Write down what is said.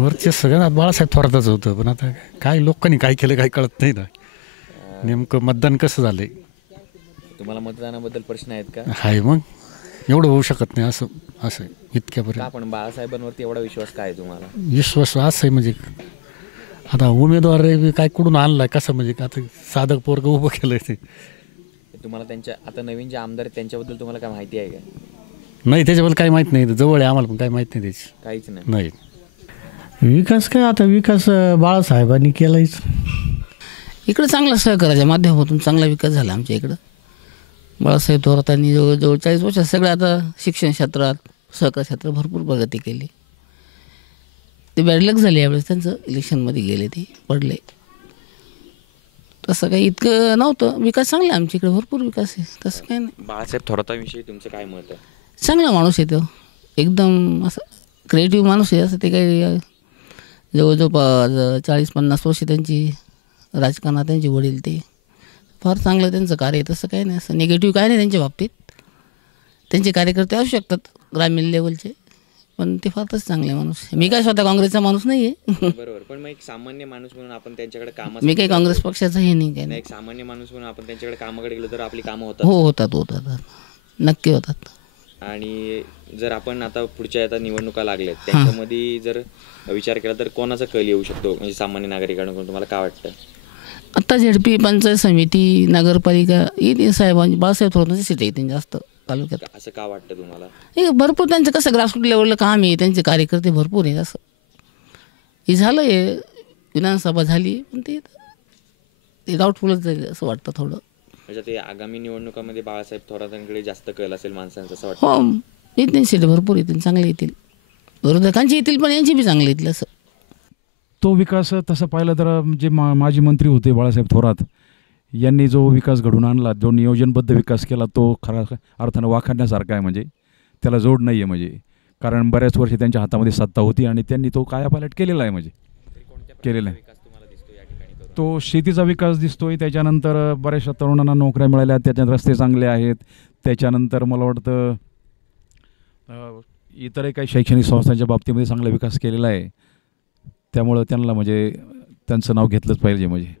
वरचे सगळ्यांना बाळासाहेब थोरातच होतं, पण आता काय लोकांनी काय केलं काय कळत नाही ना. नेमकं मतदान कसं झालंय. तुम्हाला मतदानाबद्दल प्रश्न आहेत का? हाय मग एवढं होऊ शकत नाही असं असं इतक्यापर्यंत. का पण बाळासाहेबांवरती एवढा विश्वास काय आहे तुम्हाला? विश्वास असं आहे म्हणजे आता उमेदवार काय कुठून आणलाय कसं म्हणजे आता साधक पोरग उभं केलंय ते. तुम्हाला त्यांच्या आता नवीन जे आमदार आहेत त्यांच्याबद्दल तुम्हाला काय माहिती आहे का? नाही त्याच्याबद्दल काही माहीत नाही, जवळ आहे आम्हाला पण काही माहीत नाही त्याची. काहीच नाही. नाही विकास काय आता विकास बाळासाहेबांनी केलायच. इकडं चांगला सहकार्याच्या माध्यमातून चांगला विकास झाला आमच्या इकडं. बाळासाहेब थोरातांनी जवळजवळ 40 वर्षात सगळं आता शिक्षण क्षेत्रात सहकार क्षेत्रात भरपूर प्रगती केली. ते बॅडलक झाले यावेळेस त्यांचं, इलेक्शनमध्ये गेले ते पडले. तसं काही इतकं नव्हतं, विकास चांगला आमच्या इकडे, भरपूर विकास आहे, तसं काही नाही. बाळासाहेब थोरातांविषयी तुमचं काय मत आहे? चांगला माणूस आहे तो, एकदम असं क्रिएटिव्ह माणूस आहे. असं ते काही जवळजवळ 40-50 वर्ष त्यांची राजकारणात त्यांचे वडील, ते फार चांगलं त्यांचं कार्य आहे. तसं काही नाही, असं निगेटिव्ह काय नाही त्यांच्या बाबतीत. त्यांचे कार्यकर्ते असू शकतात ग्रामीण लेवलचे, पण ते फारच चांगले माणूस. मी काय स्वतः काँग्रेसचा माणूस नाही आहे. बरोबर, पण मग एक सामान्य माणूस म्हणून आपण त्यांच्याकडे कामात, मी काही काँग्रेस पक्षाचं हे नाही, काय नाही. एक सामान्य माणूस म्हणून आपण त्यांच्याकडे कामाकडे गेलो तर आपली कामं होतात. हो होतात नक्की होतात. आणि जर आपण आता पुढच्या आता निवडणुका लागल्यात त्याच्यामध्ये जर विचार केला तर कोणाचा कल येऊ शकतो म्हणजे सामान्य नागरिकांकडून, तुम्हाला काय वाटतं? आत्ता झेडपी, पंचायत समिती, नगरपालिका येते साहेबांची, बाळासाहेब थोरातांची सीट येते जास्त तालुक्यात. असं का वाटतं तुम्हाला? हे भरपूर त्यांचं कसं ग्रासरूट लेवलला काम आहे, त्यांचे कार्यकर्ते भरपूर आहे. असं हे झालं आहे, विधानसभा झाली पण ते डाऊटफुलच जाईल असं वाटतं थोडं. म्हणजे ते आगामी निवडणुकामध्ये बाळासाहेब थोरातांकडे जास्त कल असेल माणसांचं असं वाटतं? हो येतील, सीट भरपूर येतील, चांगले येतील. विरोधकांची येतील पण यांची बी चांगली येतील. असं तो विकास तसं पाहिलं तर जे माजी मंत्री होते बाळासाहेब थोरात यांनी जो विकास घडवून आणला, जो नियोजनबद्ध विकास केला, तो खरा अर्थानं वाखाणण्यासारखा आहे. म्हणजे त्याला जोड नाही आहे. म्हणजे कारण बऱ्याच वर्षी त्यांच्या हातामध्ये सत्ता होती आणि त्यांनी तो कायापालट केलेला आहे. म्हणजे केलेला आहे. तो शेतीचा विकास दिसतोय, त्याच्यानंतर बऱ्याचशा तरुणांना नोकऱ्या मिळाल्या, त्याच्यात रस्ते चांगले आहेत, त्याच्यानंतर मला वाटतं इतरही काही शैक्षणिक संस्थांच्या बाबतीमध्ये चांगला विकास केलेला आहे. त्यामुळं त्यांना म्हणजे त्यांचं नाव घेतलंच पाहिजे. म्हणजे